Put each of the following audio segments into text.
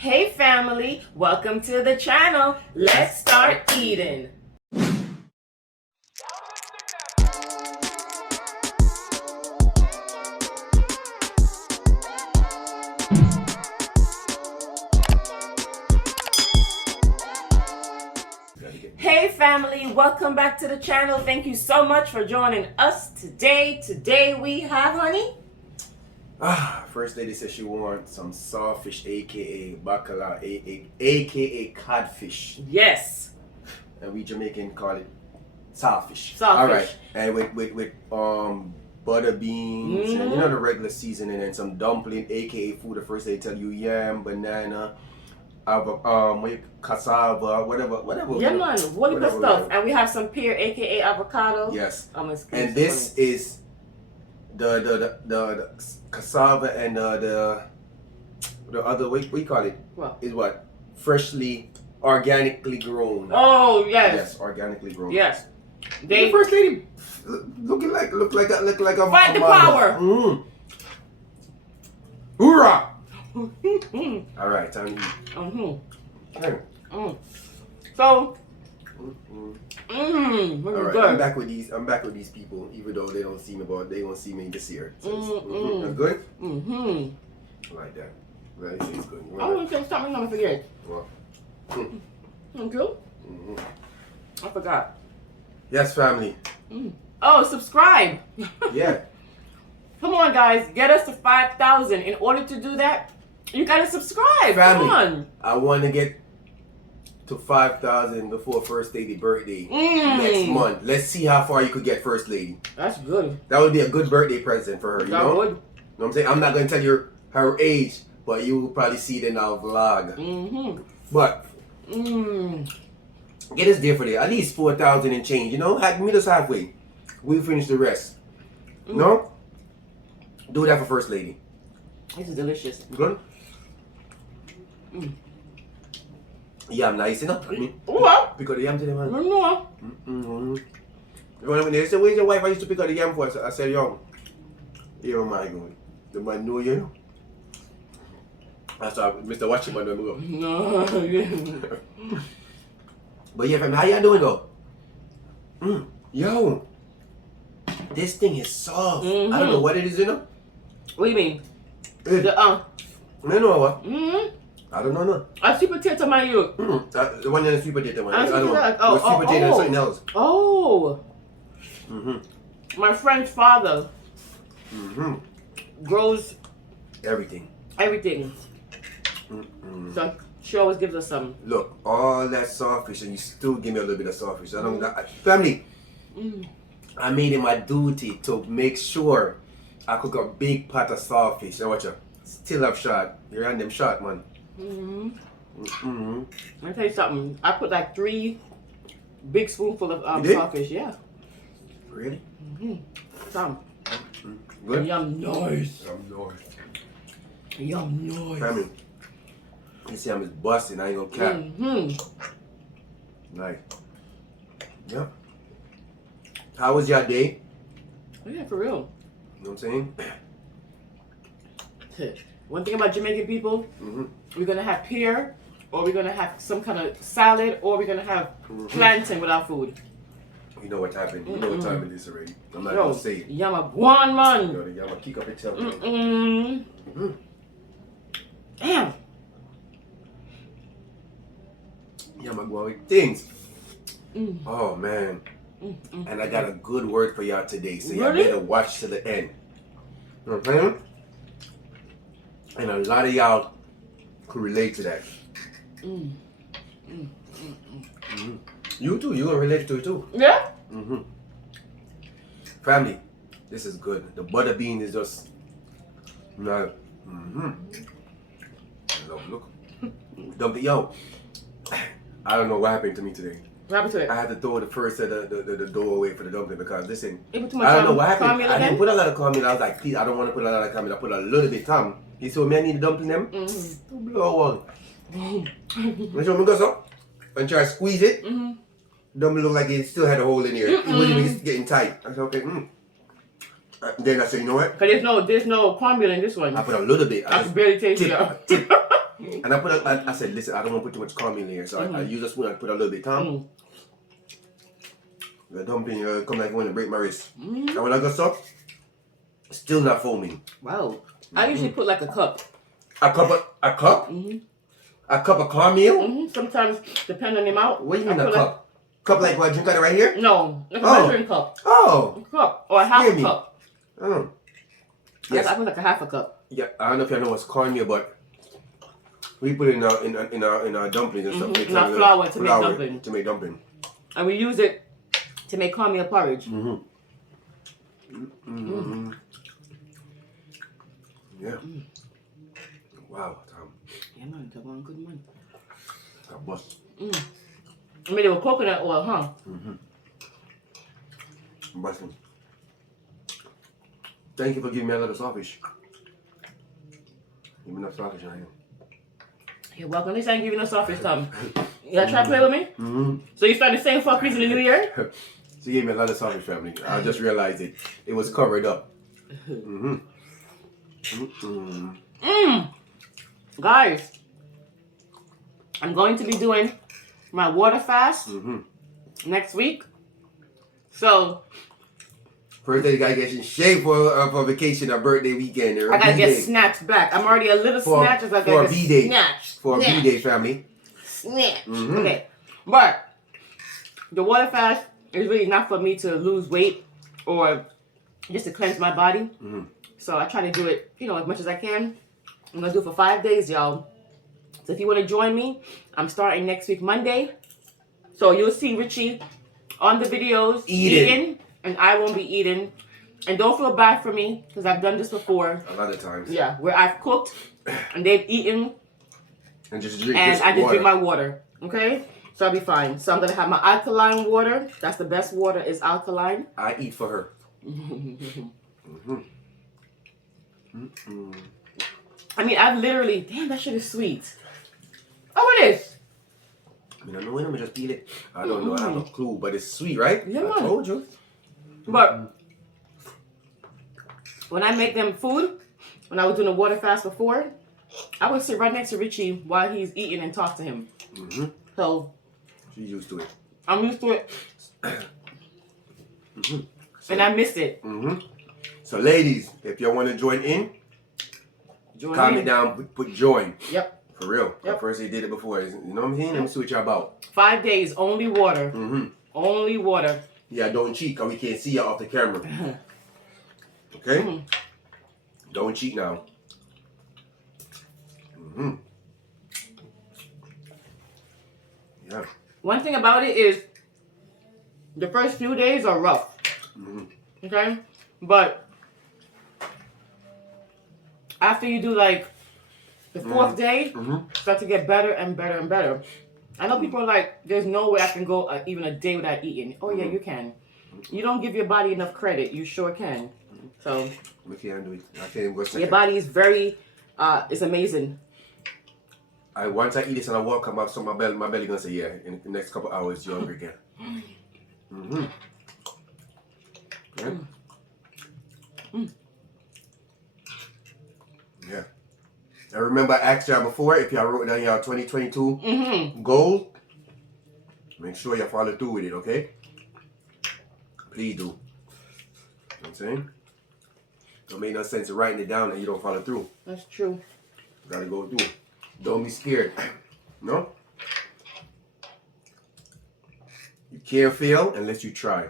Hey family, welcome to the channel. Let's start eating. Hey family, welcome back to the channel. Thank you so much for joining us today. Today we have, honey, First lady says she wants some sawfish, aka bacala, aka codfish, yes, and we Jamaican call it sawfish. Sawfish. All right, and with butter beans and the regular seasoning and some dumpling, aka food. The first lady tell you yam, banana, cassava, whatever. Yeah man, whatever stuff. And we have some pear, aka avocado. Yes. Excuse And this is the cassava and the other, what we call it? What? Is what? Freshly, organically grown. Oh yes. Yes, organically grown. Yes. The first lady look like a fight the power. Hoorah! All right, time to eat. So. All right, good. I'm back with these people, even though they don't see me, but they gonna see me this year. So it's good. I like that. Right, it's good. I want to say something. I'm gonna forget. Well. Thank you. I forgot. Yes, family. Oh, subscribe. Yeah. Come on, guys. Get us to 5,000. In order to do that, you gotta subscribe. Family, Come on. I want to get to 5,000 before First Lady birthday next month. Let's see how far you could get, First Lady. That's good. That would be a good birthday present for her. You know? Would. You know what I'm saying? I'm not gonna tell you her age, but you will probably see it in our vlog. But get us there for there. At least 4,000 and change. You know, meet us halfway. We'll finish the rest. No? Do that for First Lady. This is delicious. Good? Yam nice enough. What? Pick out the yam today, man. No. When they say, where's your wife? I used to pick out the yam for us. I said, yo, oh my God. The man know you know. I saw Mr. Watching man go. No. But yeah, fam, how y'all doing though? Yo, this thing is soft. I don't know what it is, you know. What do you mean? I know what. I don't know. No. A sweet potato, my you. The one in the sweet potato one. Sweet potato. With sweet potato and something else. Oh. My friend's father grows everything. So she always gives us some. Look, all that sawfish, and you still give me a little bit of sawfish. I don't. Family, I made it my duty to make sure I cook a big pot of sawfish. Now watch out. Still have shot. You're on them shot, man. Let me tell you something. I put like 3 big spoonful of sawfish. Yeah. Really? Some. Good. Yum nice. Yum nice. Family, you see I'm just busting. I ain't gonna cap. Nice. Yep. How was your day? Yeah, for real. You know what I'm saying? One thing about Jamaican people, we're gonna have pear, or we're gonna have some kind of salad, or we're gonna have plantain with our food. You know what happened. You know what time it is already. I'm not gonna say it. Yama one man. Yo, Yama kick up itself. Damn. Yama go with things. Oh man. And I got a good word for y'all today, so y'all better watch to the end. You know what I'm saying? And a lot of y'all could relate to that. You too, you gonna relate to it too. Yeah? Family, this is good. The butter bean is just no. Look. Dumpy, yo. I don't know what happened to me today. What happened to it? I had to throw the first set of the doorway for the dumpling because listen, I don't know what happened. I didn't put a lot of cornmeal. I was like, please, I don't want to put a lot of cornmeal. I put a little bit of He told me I need to dumpling them. Blow one. You show me go so? And try to squeeze it. Dumpling look like it still had a hole in here. It wasn't even getting tight. I said, okay, Then I said, you know what? Because there's no cornmeal in this one. I put a little bit. I can barely taste it. And And I said, listen, I don't want to put too much cornmeal in here, so I use a spoon and put a little bit of time. The dumpling come like want to break my wrist. And when I got soft, still not foaming. Wow. I usually put like a cup. A cup? A cup of cornmeal? Sometimes, depending on the amount. What do you mean a cup? Cup like what? Drink out of right here? No, like a measuring cup. Oh. A cup. Or a half a cup. Oh. Yes. I put like a half a cup. Yeah, I don't know if you know what's cornmeal, but we put it in our dumplings and stuff. In our flour to make dumpling. To make dumpling. And we use it to make cornmeal porridge. Yeah. Wow, Tom. Yeah, man, that one good money. That bust. I mean, it was coconut oil, huh? Busting. Thank you for giving me a little sawfish. Give me enough sawfish on here. You're welcome. At least I ain't giving no sawfish, Tom. You gotta try to play with me? So you started saying fuck in the new year? She gave me a lot of sawfish, family. I just realized it. It was covered up. Guys, I'm going to be doing my water fast next week. So first day you gotta get in shape for vacation or birthday weekend. Or I gotta get snatched back. I'm already a little snatched. I gotta get snatched. For a B-Day, family. Snatched. Okay. But the water fast is really not for me to lose weight or just to cleanse my body. So I try to do it, as much as I can. I'm gonna do it for 5 days, y'all. So if you want to join me, I'm starting next week, Monday. So you'll see Richie on the videos eating, and I won't be eating. And don't feel bad for me, because I've done this before. A lot of times. Yeah, where I've cooked, and they've eaten, and just drink I just drink my water. Okay? So I'll be fine. So I'm gonna have my alkaline water. That's the best water, is alkaline. I eat for her. I mean, I've literally... Damn, that shit is sweet. Oh, it is. I mean, I know when I'm just eat it. I don't know. I have a clue, but it's sweet, right? Yeah, I told you. But when I make them food, when I was doing a water fast before, I would sit right next to Richie while he's eating and talk to him. So she's used to it. I'm used to it. And I miss it. So ladies, if y'all want to join in, comment down, put join. Yep. For real. Yep. First they did it before. You know what I'm saying? Let me see what y'all about. 5 days, only water. Only water. Yeah, don't cheat because we can't see you off the camera. Okay? Don't cheat now. Yeah. One thing about it is the first few days are rough. Okay? But after you do like the 4th day, start to get better and better and better. I know people are like, there's no way I can go even a day without eating. Oh yeah, you can. You don't give your body enough credit. You sure can. So we can't do it. I can't even go second. Your body is very, it's amazing. Once I eat this and I walk up, my belly gonna say, yeah, in the next couple hours you're hungry again. Yeah. I remember I asked y'all before if y'all wrote down y'all 2022 goal. Make sure you follow through with it, okay? Please do. You know what I'm saying? Don't make no sense of writing it down and you don't follow through. That's true. You gotta go through. Don't be scared. No? You can't fail unless you try.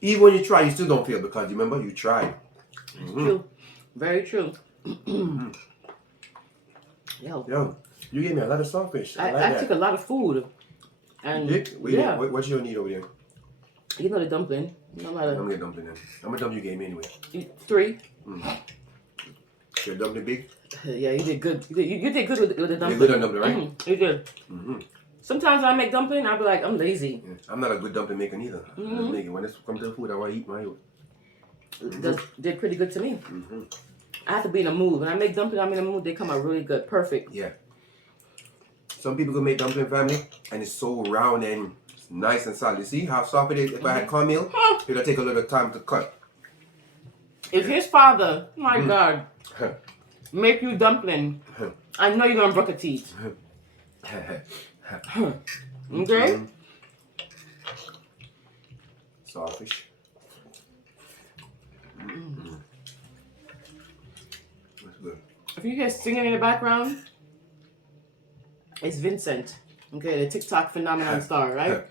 Even when you try, you still don't fail because remember, you tried. True. Very true. Yo, you gave me a lot of sawfish. I took a lot of food. And you did? What you need over there? You know the dumpling. I'm gonna get dumpling then. How much dumpling you gave me anyway? 3. Your dumpling big? Yeah, you did good. You did good with the dumpling. You did good on dumpling, right? You did. Sometimes when I make dumpling, I'll be like, I'm lazy. Yeah. I'm not a good dumpling maker neither. When it comes to the food, I want to eat my own. Did pretty good to me. I have to be in a mood. When I make dumpling, I'm in a mood. They come out really good. Perfect. Yeah. Some people can make dumpling, family, and it's so round and nice and solid. You see how soft it is? If I had cornmeal, it'll take a little time to cut. If his father, my God, make you dumpling I know you're gonna broke a teeth. Okay? Sawfish. That's good. If you hear singing in the background, it's Vincent. Okay, the TikTok phenomenon star, right?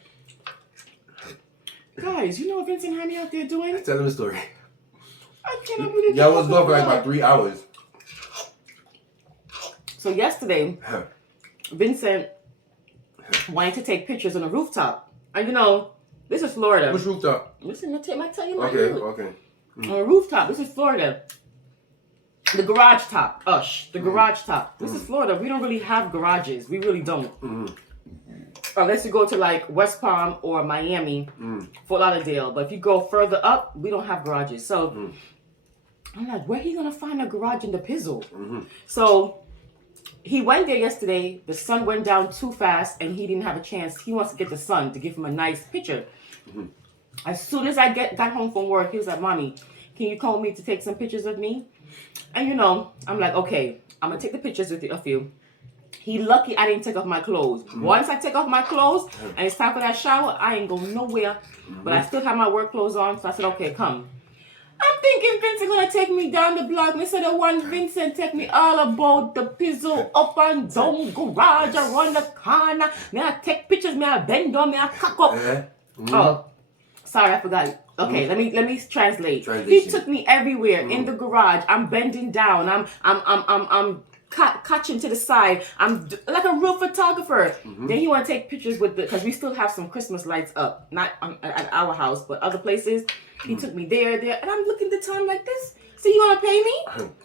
Guys, you know what Vincent had me out there doing? Tell them the story. I cannot believe Yeah, I was gone for like about 3 hours. So yesterday, Vincent wanted to take pictures on a rooftop. And you know, this is Florida. Which rooftop? Listen, I tell you my Okay, youth. okay. On a rooftop. This is Florida. The garage top. The garage top. This is Florida. We don't really have garages. We really don't. Unless you go to like West Palm or Miami, Fort Lauderdale. But if you go further up, we don't have garages. So I'm like, where he gonna find a garage in the pizzle? So he went there yesterday. The sun went down too fast, and he didn't have a chance. He wants to get the sun to give him a nice picture. As soon as I got home from work, he was like, "Mommy, can you call me to take some pictures of me?" And you know, I'm like, "Okay, I'm gonna take the pictures with a few." He lucky I didn't take off my clothes. Once I take off my clothes and it's time for that shower, I ain't going nowhere. But I still have my work clothes on, so I said, "Okay, come." I'm thinking Vincent gonna take me down the block. Instead of one Vincent take me all about the pizzle, up and down, garage, around the corner. Me I take pictures, me I bend down, me I cock up. Oh, sorry, I forgot. Okay, let me translate. He took me everywhere in the garage. I'm bending down. I'm catching to the side. I'm like a real photographer. Then he want to take pictures with because we still have some Christmas lights up, not at our house, but other places. He took me there, and I'm looking at the time like this. So you want to pay me?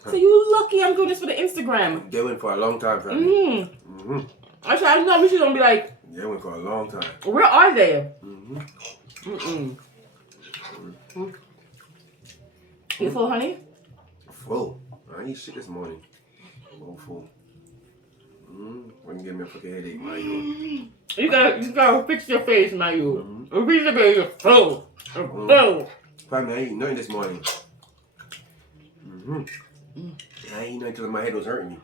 So you lucky I'm doing this for the Instagram. They went for a long time, family. Actually, I know Richie's gonna be like, They went for a long time. where are they? You full, honey? Full. I ain't shit this morning. I'm full. Wouldn't give me a fucking headache, my you. You gotta fix your face, my you. Fix your face, you're full. Full. Family, I ain't eating nothing this morning. I ain't nothing until my head was hurting me.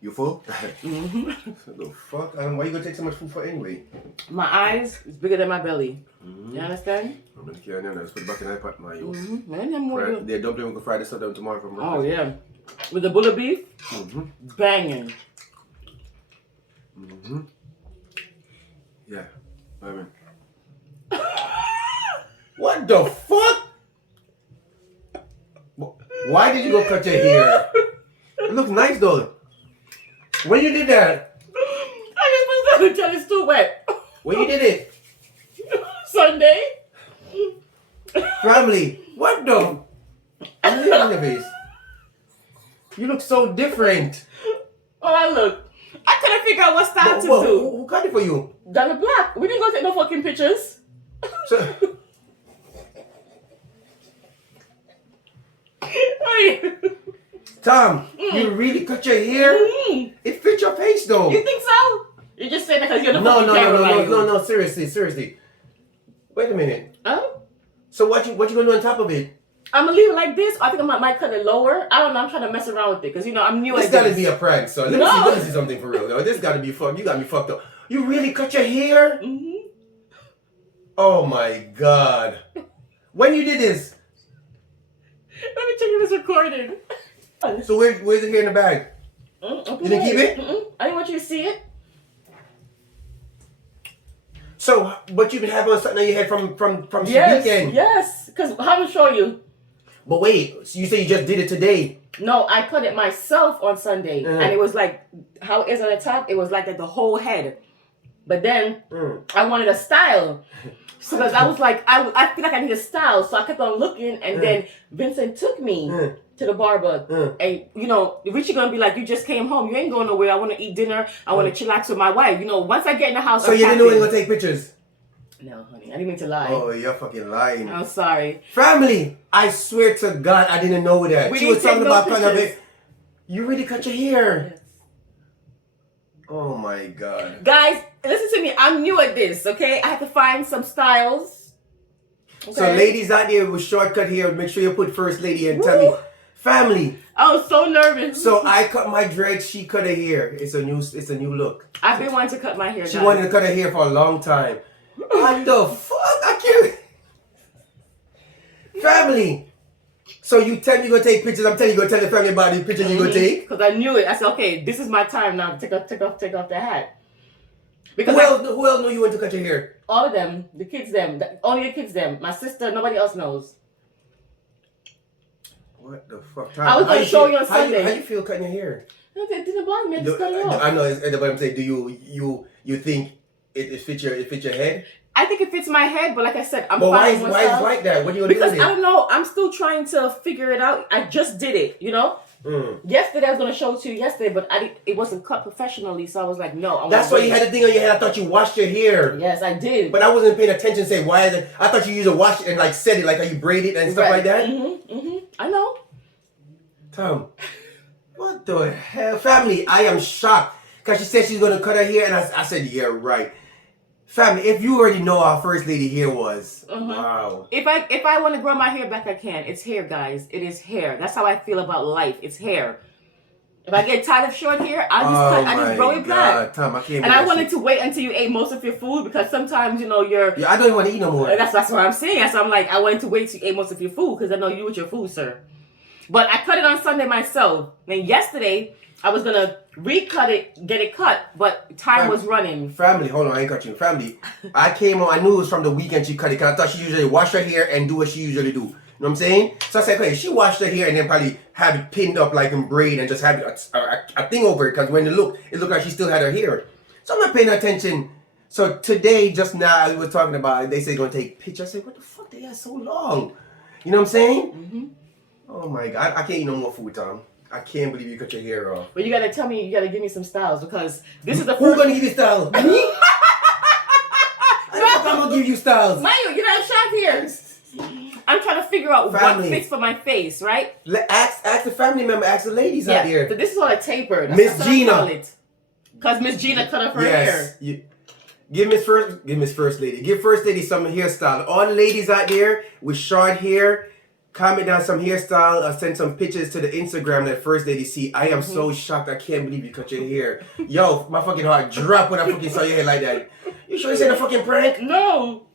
You full? The fuck? Why you gonna take so much food for anyway? My eyes is bigger than my belly. You understand? I'm gonna carry them. Let's put it back in that pot, my you. They're They're dumpling. We can fry this stuff down tomorrow from breakfast. Oh yeah, with the bullet beef, banging. Yeah, I mean. What the fuck? Why did you go cut your hair? It looks nice though. When you did that? I just was until it's too wet. When you did it? Sunday. Family, what the? Look at your face. You look so different. Oh, I look. I couldn't figure out what style to do. Who cut it for you? Donna Black. We didn't go take no fucking pictures. So, Tom, you really cut your hair? It fits your face though. You think so? You just said that because you're the fucking camera. No, seriously. Wait a minute. Oh? So what you gonna do on top of it? I'm gonna leave it like this. I think I might cut it lower. I don't know. I'm trying to mess around with it because you know I'm new. This at this. gotta be a prank, so let me see something for real. This gotta be fun. You got me fucked up. You really cut your hair? Oh my god. When you did this? Let me check if it's recorded. So where's the hair in the bag? You didn't keep it? I didn't want you to see it. So, but you've been having something on your head from the weekend. Yes, because how to show you? But wait, so you say you just did it today? No, I cut it myself on Sunday, and it was like how it is on the top. It was like the whole head, but then I wanted a style. So because I was like, I feel like I need a style, so I kept on looking, and then Vincent took me to the barber, and you know, Richie gonna be like, you just came home, you ain't going nowhere. I want to eat dinner. I want to chillax with my wife. You know, once I get in the house. So you didn't know you were gonna take pictures? No, honey, I didn't mean to lie. Oh, you're fucking lying. I'm sorry. Family, I swear to God, I didn't know that. She was talking about cutting of it. You really cut your hair? Yes. Oh my God. Guys, listen to me. I'm new at this, okay? I have to find some styles. Okay. So ladies out there with shortcut hair, make sure you put first lady and tell me, family. I was so nervous. So I cut my dreads, she cut her hair. It's a new look. I've been wanting to cut my hair. She wanted to cut her hair for a long time. What the fuck? I can't. Family. So you tell me you're gonna take pictures. I'm telling you, you're gonna tell the family about the pictures you're gonna take. Because I knew it. I said, okay, this is my time now to take off the hat. Because who else knew you went to cut your hair? All of them, the kids, only the kids, my sister, nobody else knows. What the fuck? I was gonna show you on Sunday. How you feel cutting your hair? It didn't bother me. I just cut it off. I know, but I'm saying, do you think it fits your head? I think it fits my head, but like I said, I'm fine. Why is it like that? What are you doing? Because I don't know. I'm still trying to figure it out. I just did it, you know. Yesterday I was gonna show it to you yesterday, but it wasn't cut professionally, so I was like, no. That's why you had the thing on your head. I thought you washed your hair. Yes, I did. But I wasn't paying attention. Say why is it? I thought you used to wash it and like set it, like how you braid it and stuff like that. I know. Tom, what the hell, family? I am shocked because she said she's gonna cut her hair, and I said, yeah, right. Family, if you already know our first lady here was, wow. If I want to grow my hair back, I can. It's hair, guys. It is hair. That's how I feel about life. It's hair. If I get tired of short hair, I just grow it back. Tom, I can't. And I wanted to wait until you ate most of your food because sometimes I don't even want to eat no more. That's what I'm saying. So I'm like, I wanted to wait till you ate most of your food because I know you with your food, sir. But I cut it on Sunday myself. Then yesterday I was gonna recut it, get it cut, but time was running. Family, hold on, I ain't cut you. Family, I came on, I knew it was from the weekend she cut it, because I thought she usually wash her hair and do what she usually do. You know what I'm saying? So I said, okay, she washed her hair and then probably have it pinned up like in braid and just have a thing over it, because when it looked like she still had her hair. So I'm not paying attention. So today, just now, we were talking about it, they say gonna take pictures. I said, what the fuck, they got so long? You know what I'm saying? Oh my God, I can't eat no more food, Tom. I can't believe you cut your hair off. But you gotta tell me, you gotta give me some styles because this is the Who's gonna give you styles? Me? I'm gonna give you styles. Mayu, you're not shocked here. I'm trying to figure out what fits for my face, right? Ask the family member, ask the ladies out here. So this is all a taper. Miss Gina. Because Miss Gina cut off her hair. Give Miss First Lady. Give First Lady some hairstyle. All the ladies out there with short hair, comment down some hairstyle or send some pictures to the Instagram that First Lady see. I am so shocked. I can't believe you cut your hair. Yo, my fucking heart dropped when I fucking saw your hair like that. You sure you said a fucking prank? No.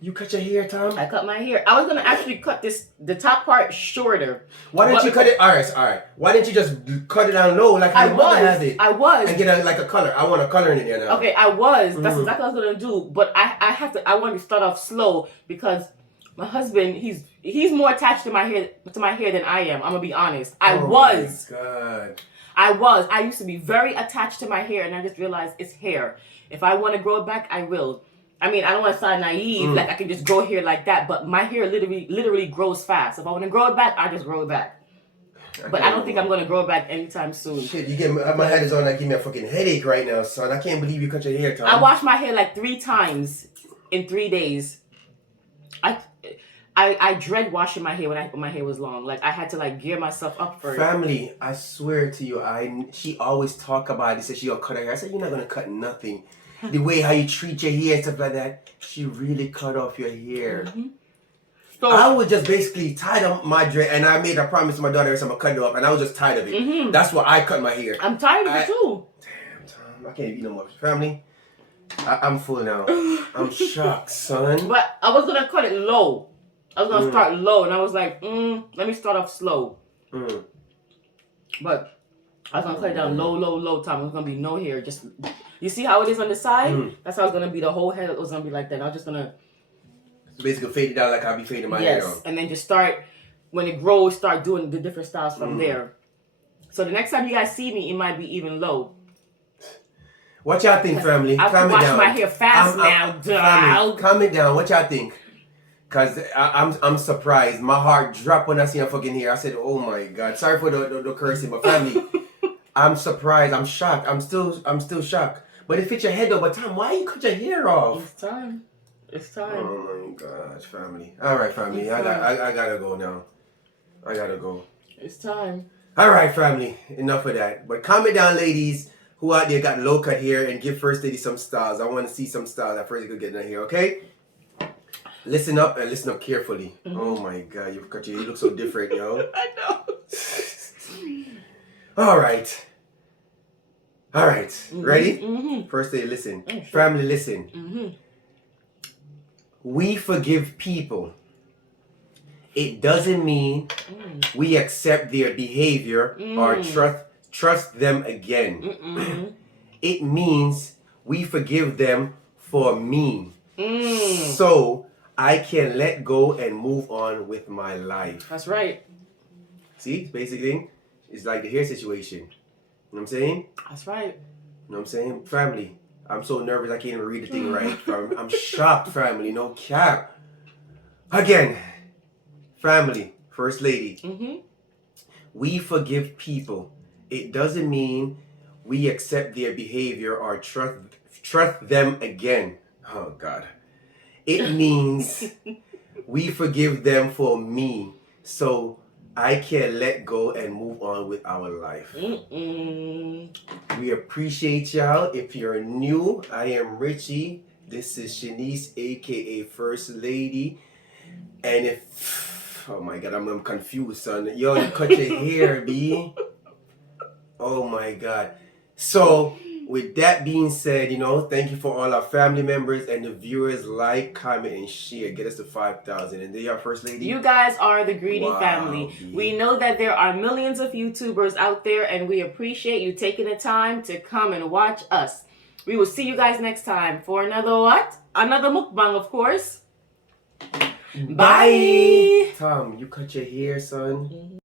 You cut your hair, Tom? I cut my hair. I was gonna actually cut the top part shorter. Why didn't you cut it? All right. Why didn't you just cut it down low like your mother has it? I was. And get a color. I want a color in there now. Okay, I was. That's exactly what I was gonna do. But I wanted to start off slow because my husband, he's more attached to my hair than I am. I'm gonna be honest. I was. I used to be very attached to my hair, and I just realized it's hair. If I want to grow it back, I will. I mean, I don't want to sound naive, like I can just grow hair like that, but my hair literally grows fast. If I want to grow it back, I just grow it back. But I don't think I'm going to grow it back anytime soon. Shit, my head is on, like, give me a fucking headache right now, son. I can't believe you cut your hair, Tom. I washed my hair like 3 times in 3 days. I dread washing my hair when my hair was long. Like, I had to, like, gear myself up for it. Family, I swear to you, she always talk about it. Said she gonna cut her hair. I said, you're not gonna cut nothing. The way how you treat your hair and stuff like that, she really cut off your hair. So I was just basically tired of my dread, and I made a promise to my daughter, so I'm gonna cut it off, and I was just tired of it. That's why I cut my hair. I'm tired of it too. Damn, Tom, I can't eat no more. Family, I'm full now. I'm shocked, son. But I was gonna cut it low. I was gonna start low, and I was like, let me start off slow. But I was gonna cut it down low, Tom. It was gonna be no hair. Just, you see how it is on the side? That's how it's gonna be. The whole head was gonna be like that. I was just gonna basically fade it down like I'll be fading my hair on. And then just start, when it grows, start doing the different styles from there. So the next time you guys see me, it might be even low. What y'all think, family? I have to wash my hair fast now, dog. Comment down. What y'all think? Cause I'm surprised. My heart dropped when I see her fucking hair. I said, "Oh my God!" Sorry for the cursing, but family, I'm surprised. I'm shocked. I'm still shocked. But it fits your head though. But Tom, why you cut your hair off? It's time. Oh my gosh, family. All right, family. I gotta go now. I gotta go. It's time. All right, family. Enough of that. But comment down, ladies, who out there got low cut hair, and give First Lady some styles. I want to see some styles that First Lady could get in her hair. Okay. Listen up and listen up carefully. Oh my God, you look so different, yo. I know. All right. Ready? First day, listen. Sure. Family, listen. We forgive people. It doesn't mean we accept their behavior or trust them again. It means we forgive them for me. So I can let go and move on with my life. That's right. See, basic thing. It's like the hair situation. You know what I'm saying? That's right. You know what I'm saying? Family. I'm so nervous I can't even read the thing right. I'm shocked, family. No cap. Again. Family. First lady. We forgive people. It doesn't mean we accept their behavior or trust them again. Oh, God. It means we forgive them for me so I can let go and move on with our life. We appreciate y'all. If you're new, I am Richie. This is Shanice, aka First Lady. And if, oh my God, I'm confused, son. Yo, you cut your hair, B. Oh my God. So, with that being said, thank you for all our family members and the viewers. Like, comment, and share. Get us to 5,000. And they are First Lady. You guys are the greedy family. B. We know that there are millions of YouTubers out there, and we appreciate you taking the time to come and watch us. We will see you guys next time for another what? Another mukbang, of course. Bye. Tom, you cut your hair, son.